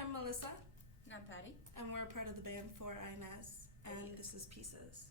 I'm Melissa, And I'm Patty. and we're part of the band for Inez, and this is Pieces.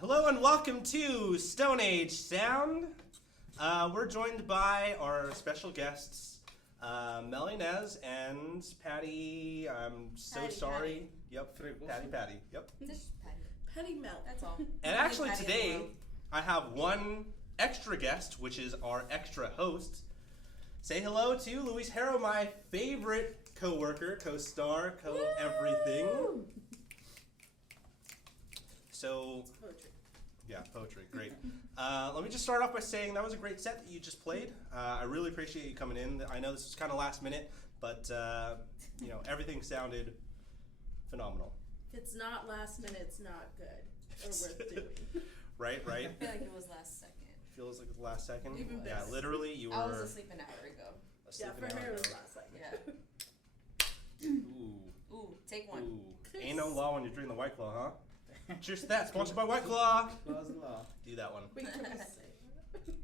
Hello and welcome to Stone Age Sound. We're joined by our special guests, Inez and Patty. I'm so Patty, sorry. Patty. Yep, Patty. Yep. Just Patty. Petty Mel. That's all. And actually Patty today, alone. I have one extra guest, which is our extra host. Say hello to Louise Harrow, my favorite co-worker, co-star, co-everything. So, Poetry. yeah, poetry, great. Let me just start off by saying that was a great set that you just played. I really appreciate you coming in. I know this was kind of last minute, but everything sounded phenomenal. If it's not last minute, it's not good or worth doing. Right. I feel like it was last second. Feels like the last second. Even Yeah, better. literally, you were I was asleep an hour ago. asleep Yeah, an for hour her it was ago. last second. Yeah. Ooh. Ooh, take one. Ooh. Ain't no law when you're drinking the White Claw, huh? Cheers to that. Sponsored by White Claw. Law's the law. Do that one. Wait, can we say?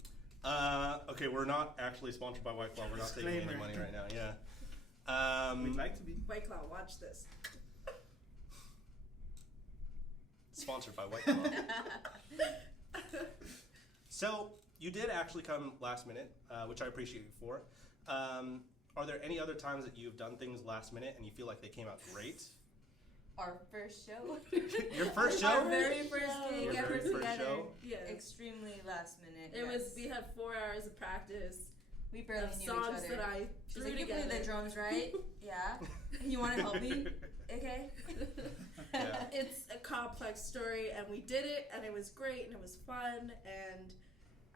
Okay, we're not actually sponsored by White Claw. We're not taking any Disclaimer. money right now. Yeah. We'd like to be. White Claw, watch this. Sponsored by White Claw. So you did actually come last minute, which I appreciate you for. Are there any other times that you've done things last minute and you feel like they came out great? Our first show. Your first show? Our very first Your gig very ever first together. show? Yeah. Extremely last minute. It yes. was, we had 4 hours of practice We barely of knew songs each other. that I She's threw like, you together. play the drums, right? Yeah. You want to help me? Okay. Yeah. It's a complex story, and we did it, and it was great, and it was fun, and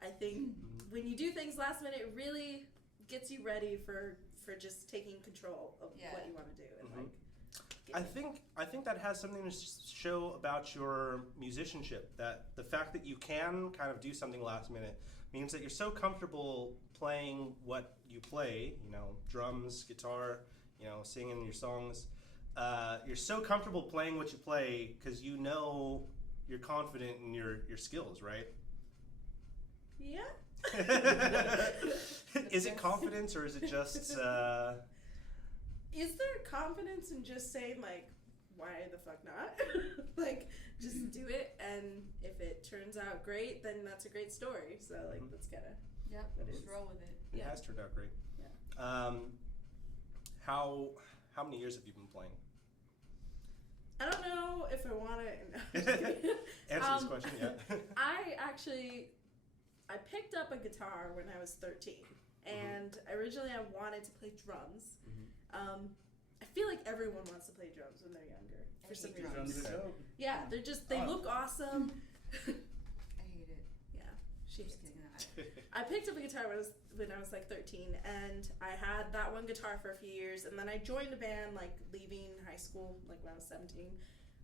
I think when you do things last minute, it really gets you ready for just taking control of Yeah. what you want to do. And Mhm. like, I think that has something to show about your musicianship. That the fact that you can kind of do something last minute means that you're so comfortable playing what you play. You know, drums, guitar. You know, singing your songs. You're so comfortable playing what you play because you know you're confident in your skills, right? yeah. Is it confidence or is it just? Is there confidence in just saying, like, why the fuck not? Like, just do it, and if it turns out great, then that's a great story. So, like, Mhm. that's kind of, Yep. But Just it's- roll with it. It Yeah. has turned out great. Yeah. How many years have you been playing? I don't know if I want to. Answer this question, yeah. I picked up a guitar when I was 13, and originally I wanted to play drums. Mhm. I feel like everyone wants to play drums when they're younger I for some hate reason. Drums are Okay. dope. Yeah, they Oh. look awesome. I hate it. Yeah, she Just hates kidding. it. I picked up a guitar when I was like 13, and I had that one guitar for a few years, and then I joined a band like leaving high school, like when I was 17.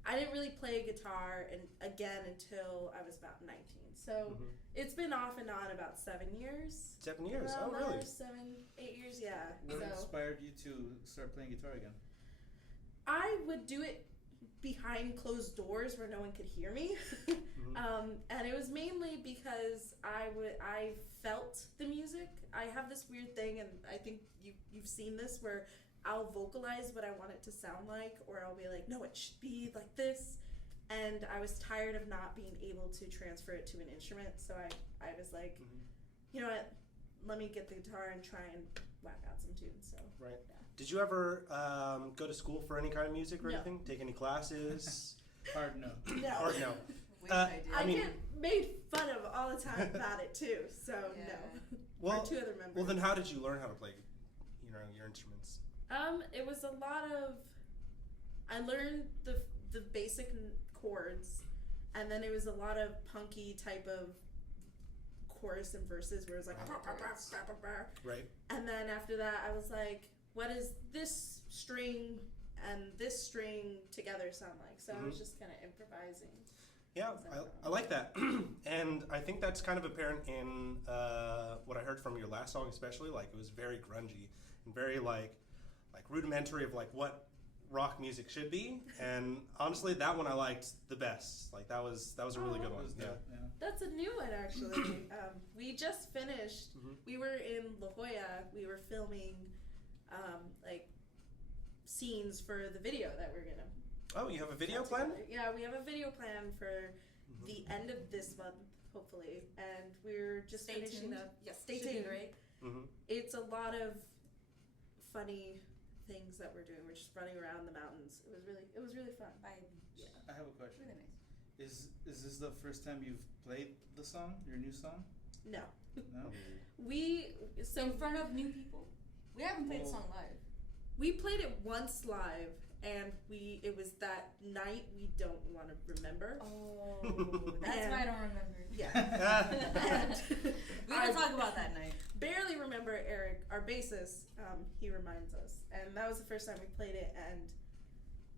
I didn't really play guitar again until I was about 19. So Mhm. it's been off and on about 7 years. 7 years. Oh, Around really? there, 7, 8 years, yeah. What So inspired you to start playing guitar again? I would do it behind closed doors where no one could hear me. And it was mainly because I felt the music. I have this weird thing, and I think you've seen this, where I'll vocalize what I want it to sound like, or I'll be like, no, it should be like this. And I was tired of not being able to transfer it to an instrument, so I was like, Mhm. you know what, let me get the guitar and try and whack out some tunes. So Right. yeah. Did you ever go to school for any kind of music or No. anything? Take any classes? Hard no. No. Or no? Wish I did. I I mean- get made fun of all the time about it too, so Yeah. no. Well, Or 2 other members. well, then how did you learn how to play, your instruments? It was a lot of. I learned the basic chords, and then it was a lot of punky type of chorus and verses where it was like, Right. "Bah, bah, bah, bah, bah, bah." Right. And then after that, I was like, what is this string and this string together sound like? So I was just kind of improvising. Yeah, I like that, and I think that's kind of apparent in what I heard from your last song, especially. Like, it was very grungy and very like rudimentary of like what rock music should be. And honestly, that one I liked the best. Like, that was a really good It one. was Yeah. dope, yeah. That's a new one, actually. We just finished. Mhm. We were in La Jolla. We were filming, like, scenes for the video that we're gonna. Oh, you have a video put plan? together. Yeah, we have a video plan for the end of this month, hopefully, and we're just Stay finishing tuned. up. Yeah, stay Should be tuned. great. Mm-hmm. It's a lot of funny things that we're doing. We're just running around the mountains. It was really fun. By the beach. I have a question. Really nice. Is this the first time you've played the song, your new song? No, No? so In front of new people. We haven't played the Well- song live. we played it once live, and it was that night we don't want to remember. Oh, that's why I don't remember. Yeah. And We I can talk about that night. barely remember Eric, our bassist. He reminds us, and that was the first time we played it, and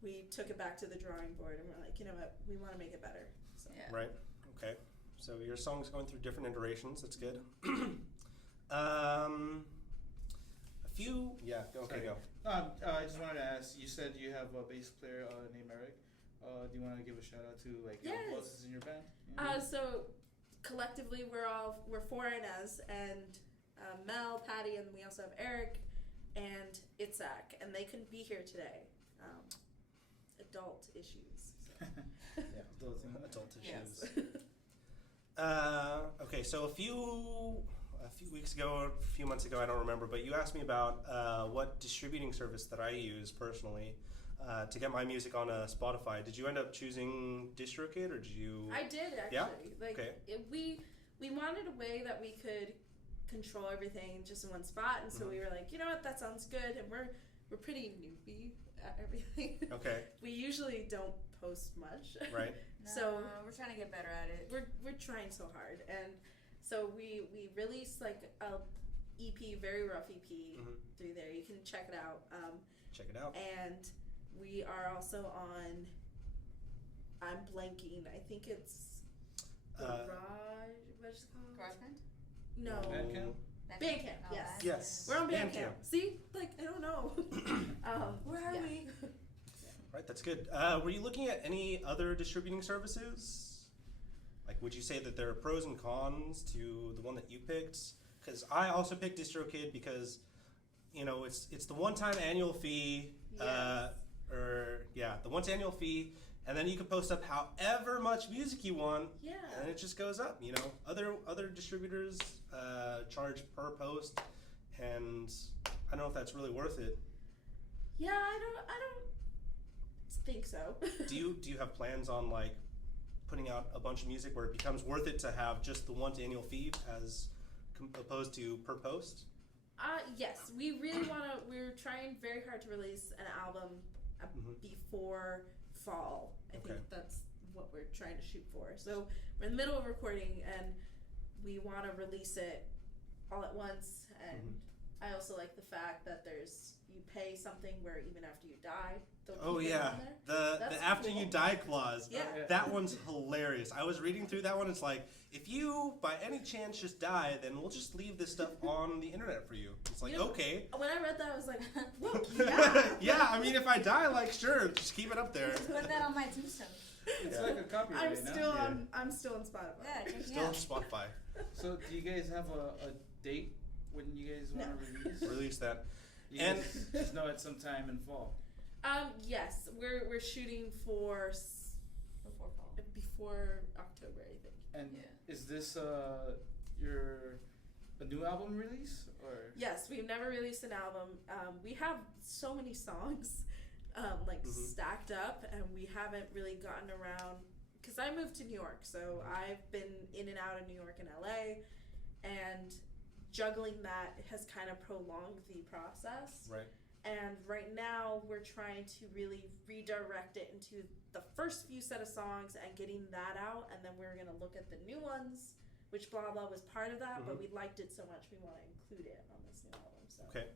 we took it back to the drawing board, and we're like, you know what, we want to make it better. So Yeah. Right. Okay. So your song's going through different iterations. That's good. Okay, go. I just wanted to ask. You said you have a bass player named Eric. Do you want to give a shout out to like Yes. who else is in your band? So collectively we're four Inez and Mel, Patty, and we also have Eric and Itzhak, and they couldn't be here today. Adult issues. So. Adult issues. Yes. Okay, so a few weeks ago, or a few months ago, I don't remember, but you asked me about what distributing service that I use personally to get my music on Spotify. Did you end up choosing DistroKid, or did you? I did actually. Yeah? Like Okay. we wanted a way that we could control everything just in one spot, and so we were like, you know what, that sounds good, and we're pretty newbie at everything. Okay. We usually don't post much. Right. So we're trying to get better at it. we're trying so hard, and so we released like a EP, very rough EP through there. You can check it out. Check it out. And we are also on. I'm blanking. I think it's Garage. What is it called? GarageBand? No. Bandcamp? Bandcamp. Oh, Yes. that's Yes. We're on Bandcamp. Bandcamp. See, like I don't know. Where are we? Right, that's good. Were you looking at any other distributing services? Like, would you say that there are pros and cons to the one that you picked? Because I also picked DistroKid because, you know, it's the one-time annual fee, the one-time annual fee, and then you can post up however much music you want, Yeah. and it just goes up. You know, other distributors charge per post, and I don't know if that's really worth it. Yeah, I don't think so. Do you have plans on like putting out a bunch of music where it becomes worth it to have just the one annual fee as opposed to per post? Yes, we really we're trying very hard to release an album before fall. I think that's what we're trying to shoot for. So we're in the middle of recording, and we want to release it all at once. And I also like the fact that you pay something where even after you die, they'll keep it on there. The That's after cool. you die clause. Yeah. That one's hilarious. I was reading through that one. It's like, if you by any chance just die, then we'll just leave this stuff on the internet for you. It's like, You know, okay. When I read that, I was like, well, yeah. Yeah, I mean, if I die, like, sure, just keep it up there. Put that on my tombstone. It's like a copyright I'm still on Spotify. Yeah, check me Still on out. Spotify. So do you guys have a date when you guys want to release? Release that. You And- guys just know it's sometime in fall. Yes, we're shooting for Before fall. before October, I think. And Yeah. is this a new album release or? Yes, we've never released an album. We have so many songs, stacked up, and we haven't really gotten around. Because I moved to New York, so I've been in and out of New York and LA, and juggling that has kind of prolonged the process. Right. And right now, we're trying to really redirect it into the first few set of songs and getting that out, and then we're gonna look at the new ones, which Blah Blah was part of that, but we liked it so much we want to include it on this new album. So. Okay.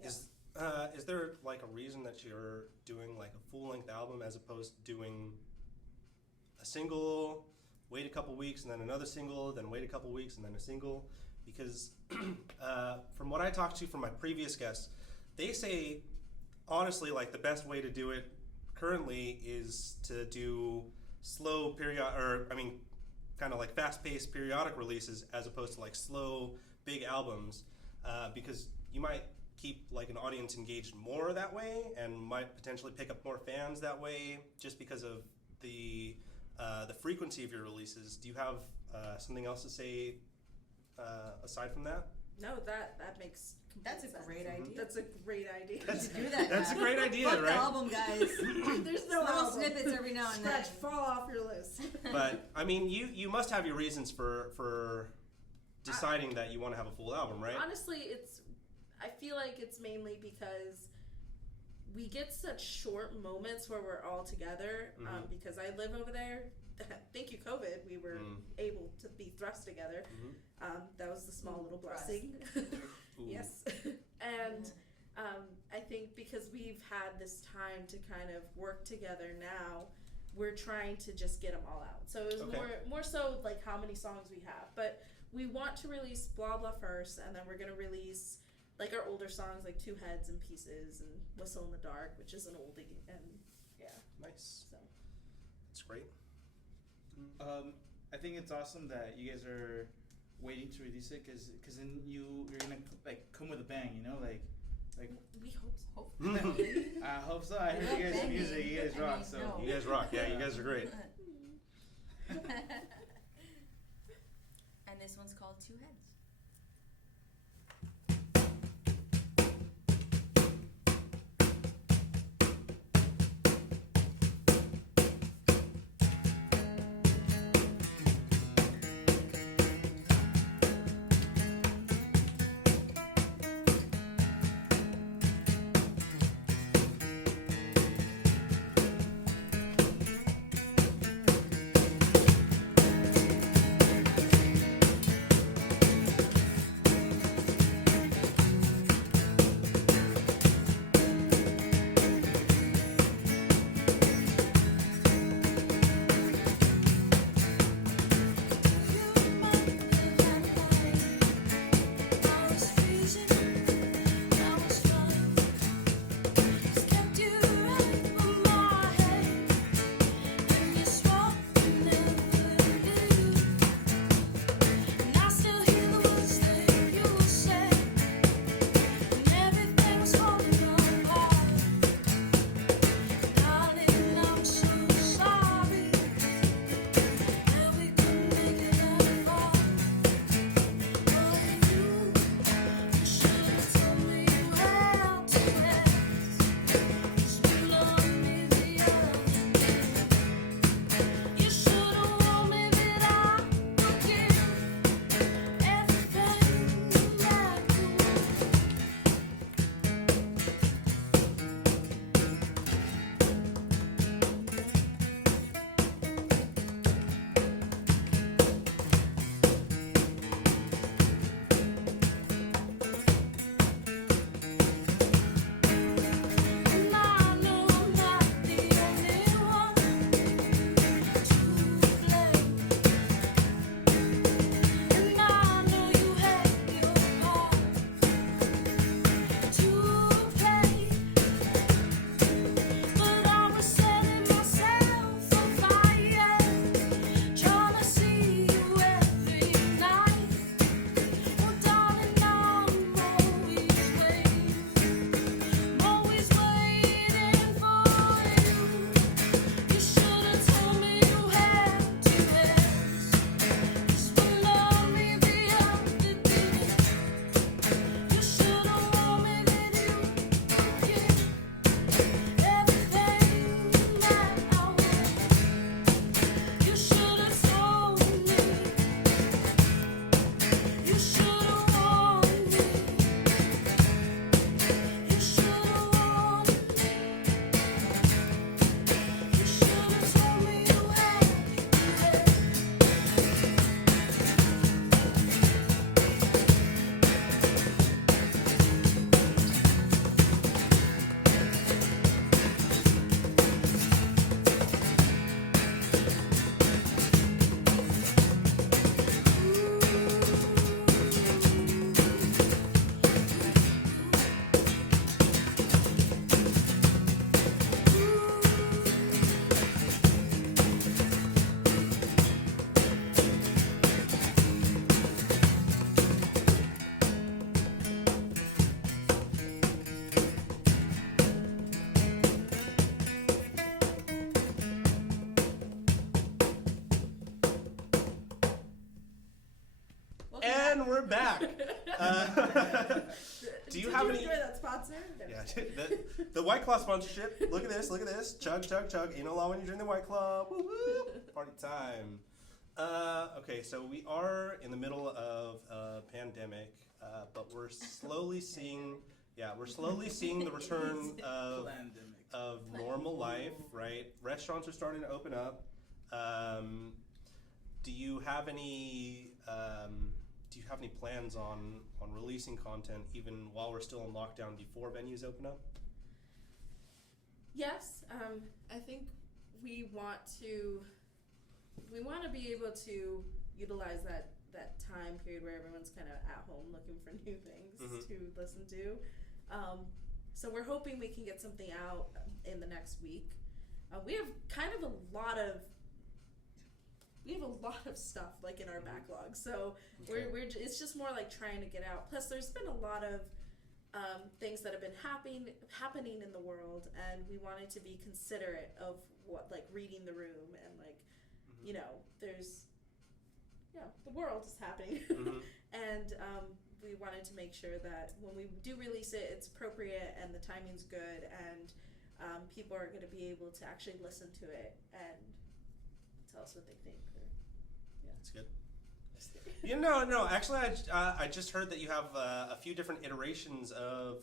Yeah. Is there like a reason that you're doing like a full-length album as opposed to doing a single, wait a couple weeks, and then another single, then wait a couple weeks, and then a single? Because from what I talked to from my previous guests, they say, honestly, like the best way to do it currently is to do slow kind of like fast-paced periodic releases as opposed to like slow, big albums, because you might keep like an audience engaged more that way and might potentially pick up more fans that way just because of the frequency of your releases. Do you have something else to say aside from that? No, that makes That's a complete great sense. idea. That's a great idea. We should do that. That's a great idea, Fuck right? the album, guys. There's no Little album. snippets every now and then. Scratch, fall off your list. But I mean, you must have your reasons for deciding that you want to have a full album, right? Honestly, I feel like it's mainly because we get such short moments where we're all together. Because I live over there. Thank you, COVID. We were able to be thrust together. That was the small little blessing. Yes. And I think because we've had this time to kind of work together now, we're trying to just get them all out. So it was more so like how many songs we have. But we want to release Blah Blah first, and then we're going to release like our older songs like Two Heads and Pieces and Whistle in the Dark, which is an oldie, and yeah. Nice. So That's great. I think it's awesome that you guys are waiting to release it, cause then you're gonna like come with a bang, you know, like. we hope so. Hopefully. I hope so. I heard you guys' music. You guys rock. So. no. You guys rock. Yeah, you guys are great. And this one's called Two Heads. And we're back. Do you have Did any? you enjoy that sponsor? Yeah, the White Claw sponsorship. Look at this. Look at this. Chug, chug, chug. Ain't no law when you drink the White Claw. Woo woo. Party time. Okay, so we are in the middle of a pandemic, but we're slowly seeing. Yeah, we're slowly seeing the return of normal life. Right, restaurants are starting to open up. Do you have any? Do you have any plans on releasing content even while we're still in lockdown before venues open up? Yes, I think we want to be able to utilize that that time period where everyone's kind of at home looking for new things to listen to. So we're hoping we can get something out in the next week. We have kind of a lot of stuff like in our backlog, so we're it's just more like trying to get out. Plus, there's been a lot of things that have been happening in the world, and we wanted to be considerate of what, like, reading the room, and like you know, there's the world is happening, and we wanted to make sure that when we do release it, it's appropriate and the timing's good, and people are going to be able to actually listen to it and tell us what they think. That's good. No. Actually, I just heard that you have a few different iterations of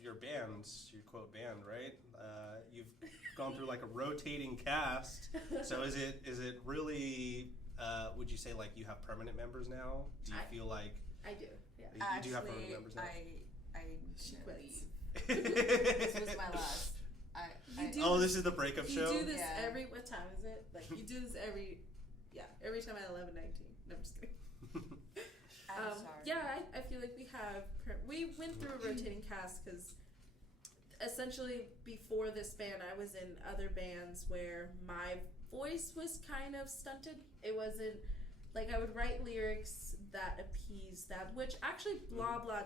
your band, your quote band, right? You've gone through like a rotating cast. So is it really? Would you say like you have permanent members now? Do you feel like? I do. Yeah. You do have permanent members now. She quits. This was my last. This is the breakup show? You do this every, what time is it? Like, you do this every time at 11:19. No, I'm just kidding. I'm sorry. Yeah, I feel like we went through a rotating cast because essentially before this band, I was in other bands where my voice was kind of stunted. It wasn't, like, I would write lyrics that appease that, which actually Blah Blah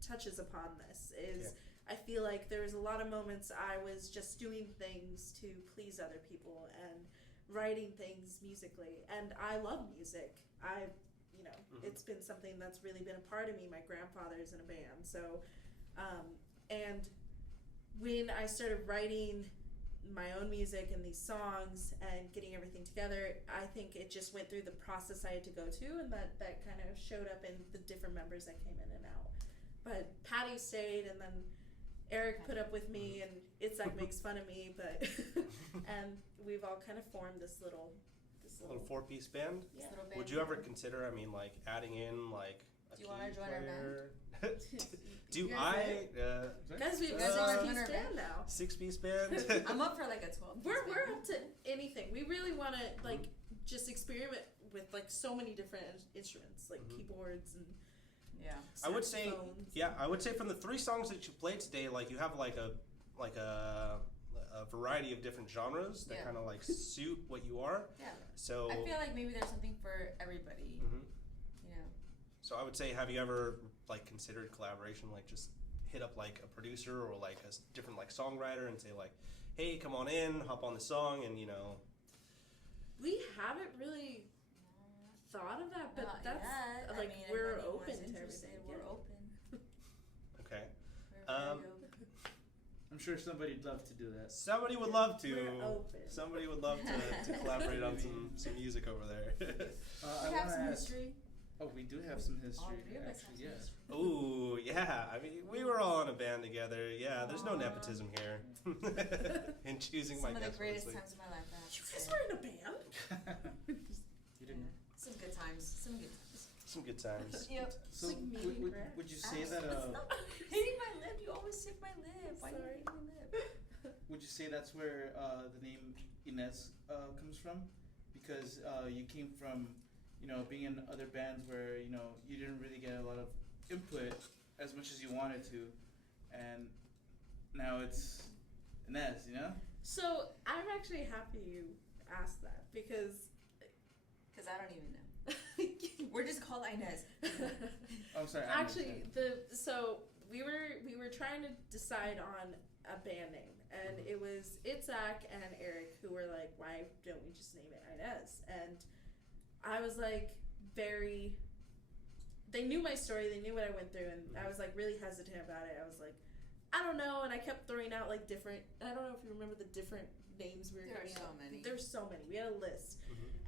touches upon this, is I feel like there was a lot of moments I was just doing things to please other people and writing things musically, and I love music. It's been something that's really been a part of me. My grandfather's in a band, so and when I started writing my own music and these songs and getting everything together, I think it just went through the process I had to go to, and that kind of showed up in the different members that came in and out. But Patty stayed, and then Eric put up with me, and it's like makes fun of me, but and we've all kind of formed this little 4-piece band. Yeah. Would you ever consider, like, adding in like a Do you want to join our band? Guys, we've guys got wanna 6-piece band now. 6-piece band. I'm up for like a 12. We're up to anything. We really want to like just experiment with like so many different instruments, like keyboards and I would say saxophones. from the 3 songs that you played today, like, you have like a variety of different genres that kind of like suit what you are. Yeah. So I feel like maybe there's something for everybody. So I would say, have you ever like considered collaboration? Like, just hit up like a producer or like a different like songwriter and say like, hey, come on in, hop on the song, and We haven't really thought of that, but that's yet. like, if we're anyone's open to interested, everything. We're open. Okay. We're very open. I'm sure somebody'd love to do that. Somebody would love to. We're open. Somebody would love to collaborate on some music over there. We have some history. Oh, we do have some history. All 3 of us have Actually, some history. Ooh, yeah. I mean, we were all in a band together. Yeah, there's no nepotism here. In choosing my Some of the guests, greatest honestly. times of my life. I have You to guys say. were in a band? You didn't. Some good times. Some good times. Some good times. Yep. So like meeting friends. would you say that Stop hitting my lip. You always hit my lip. Why do you Sorry. hit my lip? would you say that's where the name Inez comes from? Because you came from being in other bands where you didn't really get a lot of input as much as you wanted to, and now it's Inez, So I'm actually happy you asked that because I don't even know. We're just called Inez. I'm sorry. actually so we were trying to decide on a band name, and it was Itzhak and Eric who were like, why don't we just name it Inez? And I was like, they knew my story, they knew what I went through, and I was like really hesitant about it. I was like, I don't know, and I kept throwing out like different, I don't know if you remember the different names we were There are giving so out. many. There's so many. We had a list.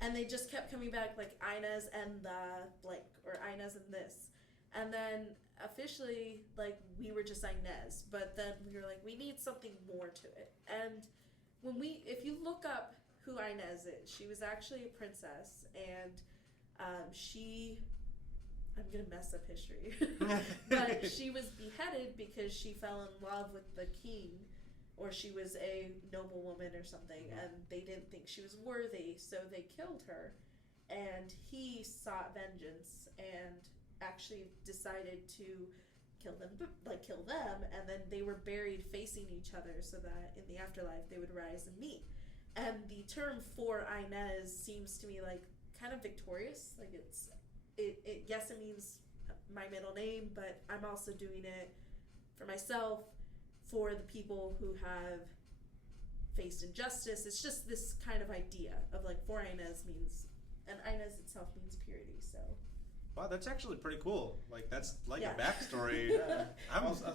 And they just kept coming back like Inez and the blank, or Inez and this. And then officially, like, we were just Inez, but then we were like, we need something more to it. And if you look up who Inez is, she was actually a princess, and I'm gonna mess up history, but she was beheaded because she fell in love with the king, or she was a noblewoman or something, and they didn't think she was worthy, so they killed her. and he sought vengeance and actually decided to kill them, and then they were buried facing each other so that in the afterlife they would rise and meet. And the term for Inez seems to me like kind of victorious. Like yes, it means my middle name, but I'm also doing it for myself, for the people who have faced injustice. It's just this kind of idea of like for Inez means, and Inez itself means purity. So. Wow, that's actually pretty cool. Like that's like Yeah. a backstory.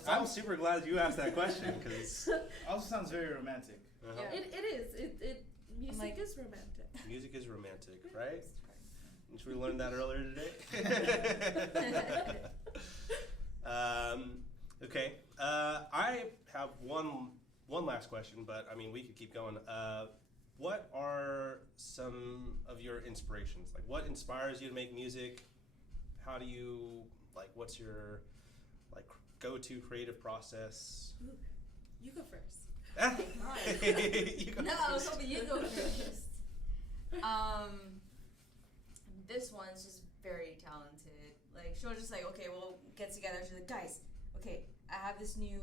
I'm super glad you asked that question because Also sounds very romantic. Yeah. It is. Music like- is romantic. music is romantic, right? Should we learn that earlier today? Okay. I have one last question, but I mean we could keep going. What are some of your inspirations? Like, what inspires you to make music? How do you what's your go-to creative process? Ooh, you go first. You go No, I was first. hoping you'd go first. This one's just very talented. Like, she'll just okay, we'll get together. She's like, guys, okay, I have this new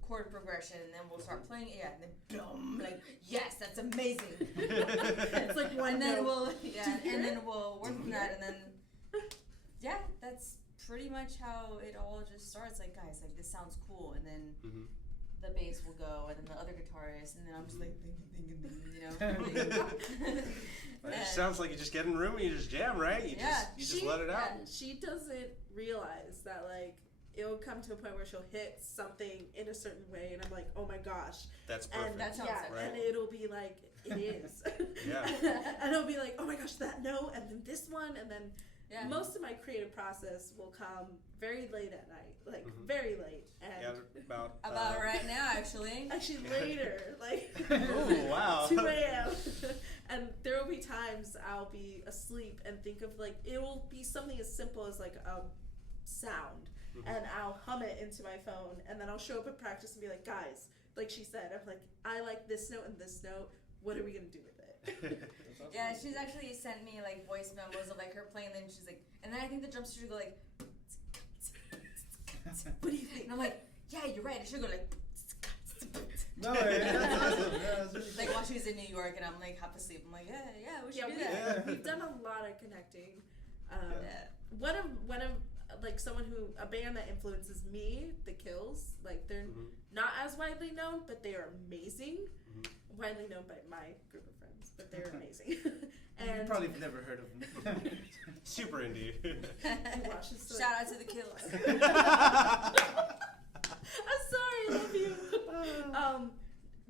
chord progression, and then we'll start playing it. Yeah, and then boom, yes, that's amazing. It's like one And then note. we'll Do you hear and then it? we'll work Do on you that, hear and then that's pretty much how it all just starts. Like, guys, this sounds cool, and then Mhm. the bass will go, and then the other guitarist, and then I'm just thinking. It just sounds like you just get in the room and you just jam, right? You Yeah. just let it out. She doesn't realize that it'll come to a point where she'll hit something in a certain way, and I'm like, oh my gosh. That's perfect. And That sounds yeah, sick. and it'll be like, it is. Yeah. And it'll be like, oh my gosh, that note, and then this one, and then Yeah. most of my creative process will come very late at night, Mhm. very late. And Yeah, about About right now, actually. actually later, Oh, wow. 2 a.m. And there will be times I'll be asleep and think of it will be something as simple as a sound, Mhm. and I'll hum it into my phone, and then I'll show up at practice and be like, guys, like she said, I'm like, I like this note and this note. What are we gonna do with it? Yeah, she's actually sent me voice memos of her playing, and then she's like, and then I think the drum should go What do you think? and I'm like, yeah, you're right. It should go No, that's awesome. Yeah, that's really cool. while she's in New York, and I'm half asleep. I'm like, yeah, we should Yeah, do we, that. we've done a lot of connecting. Yeah. One of someone who a band that influences me, The Kills. They're Mhm. not as widely known, but they are amazing. Mhm. Widely known by my group of friends, but they're amazing. You And probably have never heard of them. Super indie. you watch this story. Shout out to the Kills. I'm sorry, I love you.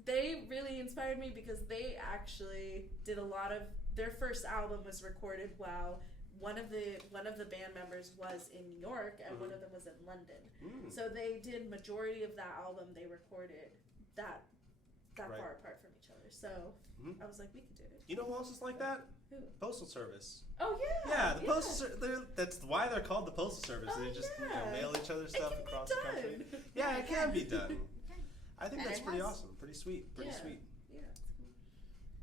They really inspired me because they actually did a lot of their first album was recorded while one of the band members was in New York and one of them was in London. Mm. So they did majority of that album they recorded that Right. far apart from each other. So Mhm. I was like, we could do it. You know who else is like that? Who? Postal Service. Oh yeah. Yeah, the Postal Service. That's why they're called the Postal Service. Oh, they just yeah. mail each other It stuff can across be the country. done. Yeah, it can be done. I think And that's it pretty has. awesome. Pretty sweet. Pretty Yeah. sweet. Yeah.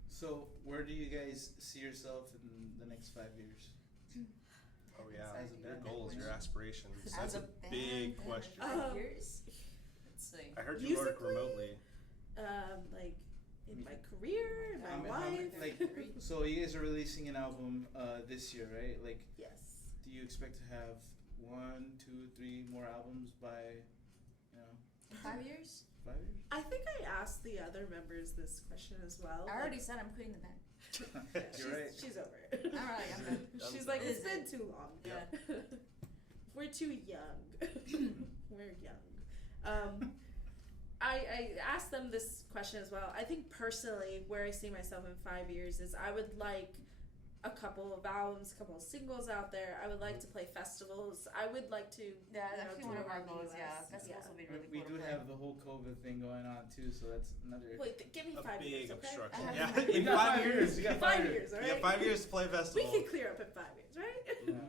So, where do you guys see yourself in the next 5 years? Oh yeah. As a Your band. goals, your aspirations. As That's a band, big yeah. question. 5 years? Let's see. I heard you work Musically? remotely. In my career, in my life. So you guys are releasing an album this year, right? Yes. Do you expect to have 1, 2, 3 more albums by, 5 years? 5 years? I think I asked the other members this question as well. I already said I'm quitting the band. You're right. She's over it. Alright, I'm done. She's I'm like, done. it's been too long. Yeah. We're too young. We're young. I asked them this question as well. I think personally, where I see myself in 5 years is I would like a couple of albums, a couple of singles out there. I would like to play festivals. I would like to. Yeah, you know, that's actually tour one of our around the goals, yeah. US. Festivals will be really We cool do to play. have the whole COVID thing going on too, so that's another. Wait, give me A 5 big years, okay? obstruction. I Yeah, have- in You got 5 years. You got 5 5 years, You alright? got 5 years to play We festival. can clear up in 5 years, right? Yeah.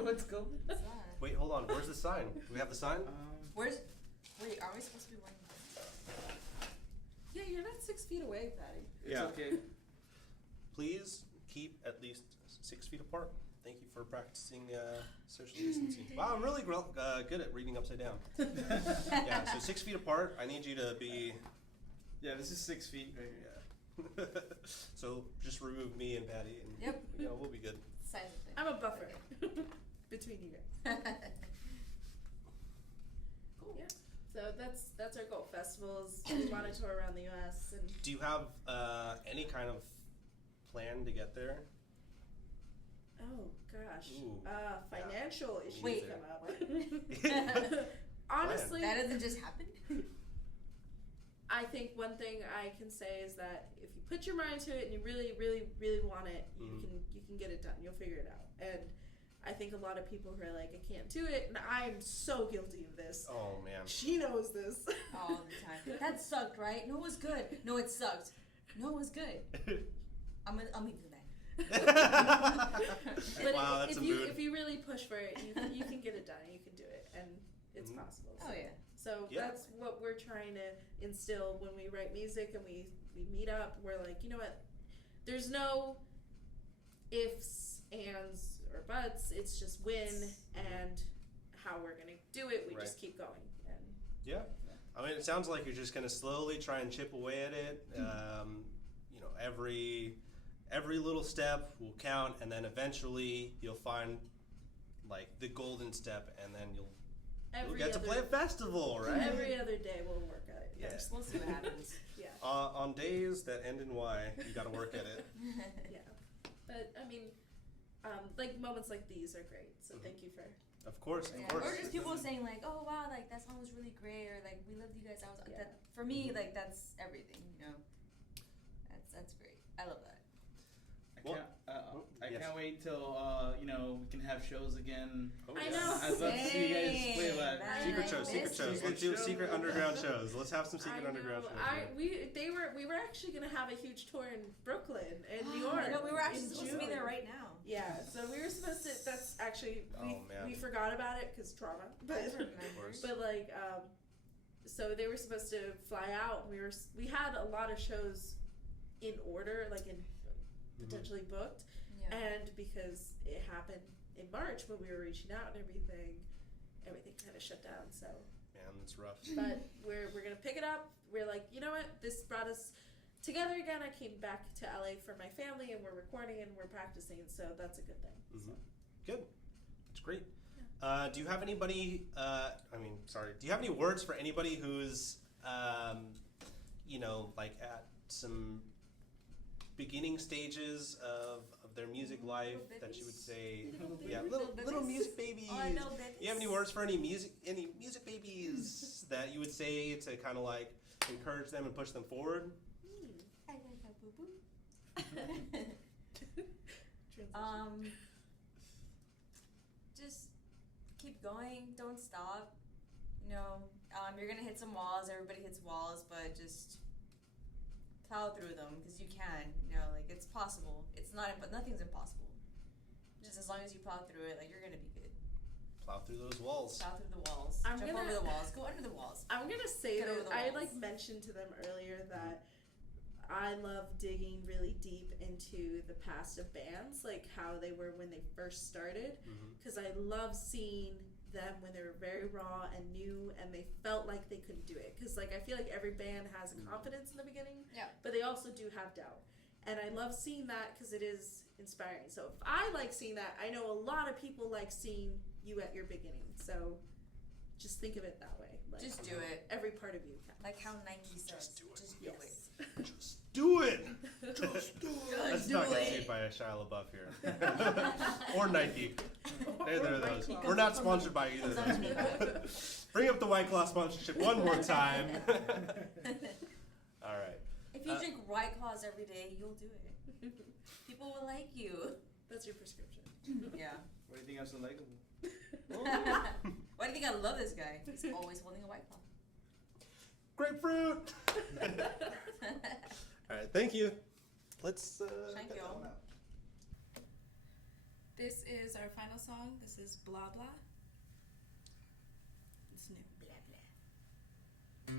What's COVID? What's that? Wait, hold on. Where's the sign? Do we have the sign? Wait, are we supposed to be wearing Yeah, you're not 6 feet away, Patty. It's Yeah. okay. please keep at least 6 feet apart. Thank you for practicing social distancing. Wow, I'm really good at reading upside down. Yeah, so 6 feet apart. I need you to be. Yeah, this is 6 feet right here. Yeah. So just remove me and Patty, and Yep. we'll be good. Size of thing. I'm a buffer between you guys. Cool. Yeah. So that's our goal. Festivals. We want to tour around the U.S. and Do you have any kind of plan to get there? oh gosh, Ooh. financial issues Wait. come up. Honestly, That doesn't just happen. I think one thing I can say is that if you put your mind to it and you really, really, really want it, you can get it done. You'll figure it out. And I think a lot of people who are like, I can't do it, and I'm so guilty of this. Oh man. She knows this. All the time. That sucked, right? No, it was good. No, it sucked. No, it was good. I'm leaving that. But Wow, that's if a you mood. if you really push for it, you can get it done. You can do it, and it's possible. Oh yeah. So Yeah. that's what we're trying to instill when we write music and we meet up. We're like, you know what? There's no ifs, ands, or buts. It's just when and how we're gonna do it. We just keep going. And Yeah. I mean, it sounds like you're just gonna slowly try and chip away at it. Every little step will count, and then eventually you'll find like the golden step, and then you'll get to play a festival, right? Every other day we'll work at it. Yeah. We'll see what happens. Yeah. On days that end in Y, you got to work at it. Yeah. But I mean, like moments like these are great. So thank you for. Of course, Yeah. of course. Or just people saying like, "Oh wow, like that song was really great," or like, "We loved you guys." Yeah. That, for me, like that's everything. You know, that's great. I love that. I Yes. can't wait till we can have shows again. Oh, I yeah. know. I'd love to see you guys play that. Hey, Secret nice. shows, secret shows. Let's do secret underground shows. Let's have some secret underground shows. We were actually gonna have a huge tour in Brooklyn and New York. No, we were actually in supposed to be June. there right now. Yeah, so we were supposed to. That's actually Oh, man. we forgot about it because trauma. But I remember. but like so they were supposed to fly out. We had a lot of shows in order, like in potentially booked. Yeah. And because it happened in March when we were reaching out and everything kind of shut down. So, Man, that's rough. but we're gonna pick it up. We're like, you know what? This brought us together again. I came back to LA for my family, and we're recording and we're practicing. So that's a good thing. So. Good. That's great. Do you have anybody? Do you have any words for anybody who's, like at some beginning stages of their music life that you would say, little music babies. Oh, I know babies. Do you have any words for any music babies that you would say to kind of like encourage them and push them forward? I like that boo boo. Just keep going. Don't stop. You're gonna hit some walls. Everybody hits walls, but just plow through them because you can. It's possible. It's not, but nothing's impossible. Just as long as you plow through it, you're gonna be good. Plow through those walls. Plow through the walls. I'm Jump gonna- over the walls. Go under the walls. I'm gonna say Get over that the I walls. mentioned to them earlier that I love digging really deep into the past of bands, like how they were when they first started, because I love seeing them when they were very raw and new and they felt like they couldn't do it, because I feel like every band has a confidence in the beginning, but they also do have doubt, and I love seeing that because it is inspiring. So if I like seeing that, I know a lot of people like seeing you at your beginning, so just think of it that way. Just do it. Every part of you counts. Like how Nike says. Just do it. Just do it. Yes. Just do it. Just do it. Just That's do not it. conceived by Shia LaBeouf here, or Nike. Neither of White those. Claw. We're not sponsored by either of those people. Bring up the White Claw sponsorship one more time. All right. If you drink White Claws every day, you'll do it. People will like you. That's your prescription. Yeah. What do you think I'm so likable? Why do you think I love this guy? He's always holding a White Claw. Grapefruit. All right. Thank you. Let's Thank get you. that one out. This is our final song. This is Blah Blah. It's new. Blah blah.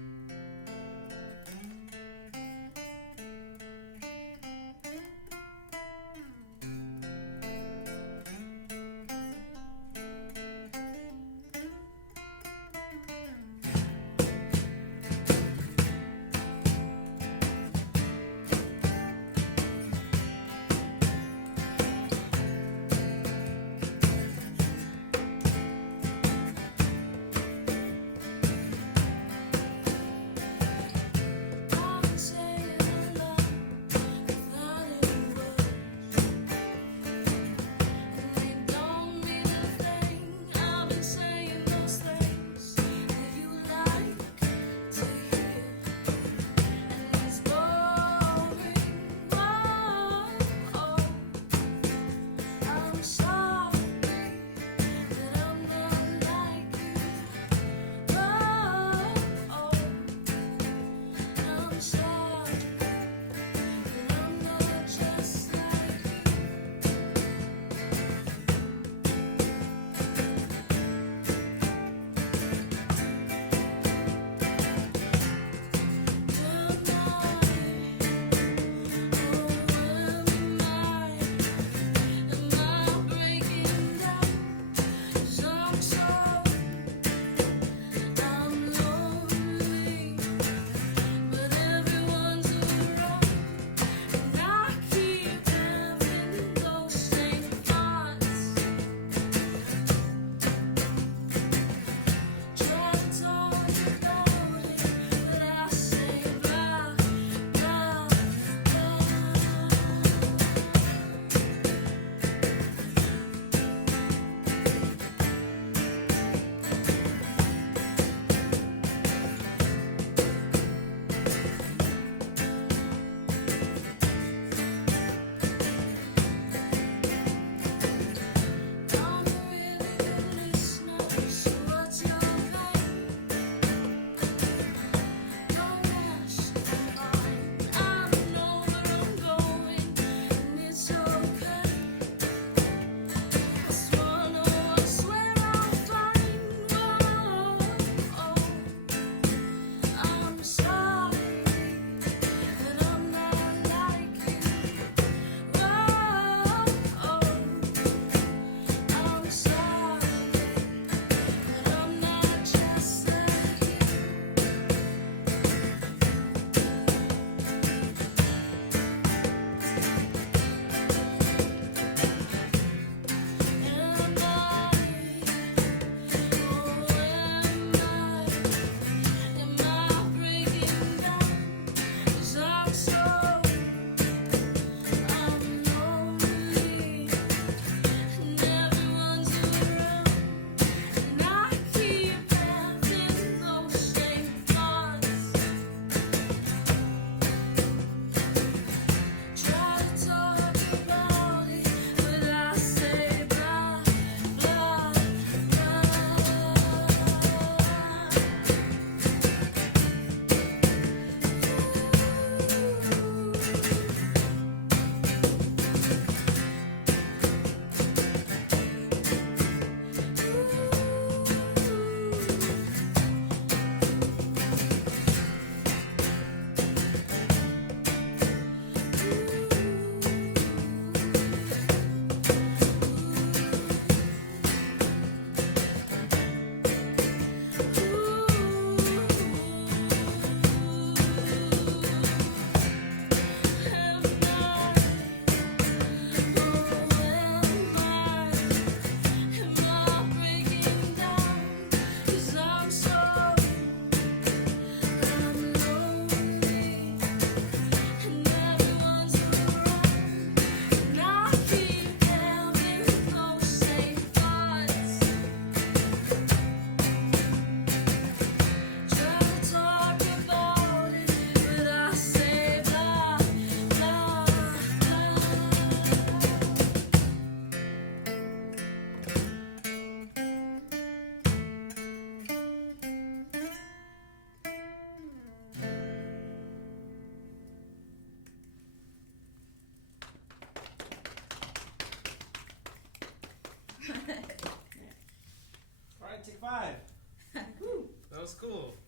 cool.